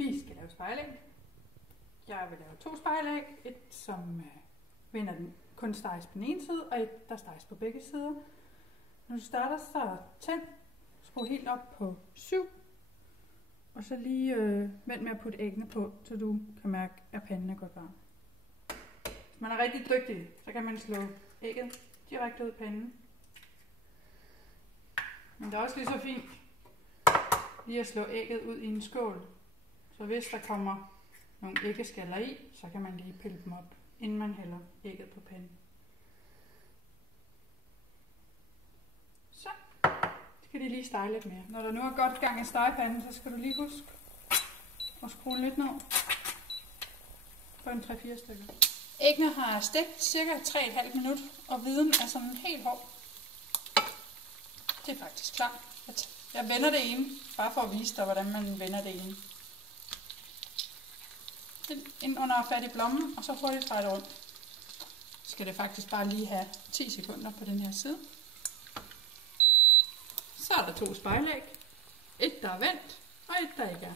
Vi skal lave spejlæg. Jeg vil lave 2 spejlæg. Et som vender den kun steges på den ene side, og et der steges på begge sider. Når du starter, så tænd. Skru helt op på 7. Og så lige vent med at putte æggene på, så du kan mærke, at panden er godt varm. Hvis man er rigtig dygtig, så kan man slå ægget direkte ud i panden. Men det er også lige så fint lige at slå ægget ud i en skål. Så hvis der kommer nogle æggeskaller i, så kan man lige pille dem op, inden man hælder ægget på panden. Så skal de lige stege lidt mere. Når der nu er godt gang i stegepanden, så skal du lige huske at skrue lidt ned på en 3-4 stykker. Æggene har stegt cirka 3,5 minutter, og hviden er sådan helt hård. Det er faktisk klar. Jeg vender det ene, bare for at vise dig, hvordan man vender det ene. Ind under fat i blommen, og så hurtigt dreje det rundt. Så skal det faktisk bare lige have 10 sekunder på den her side. Så er der 2 spejlæg. Et der er vendt, og et der ikke er.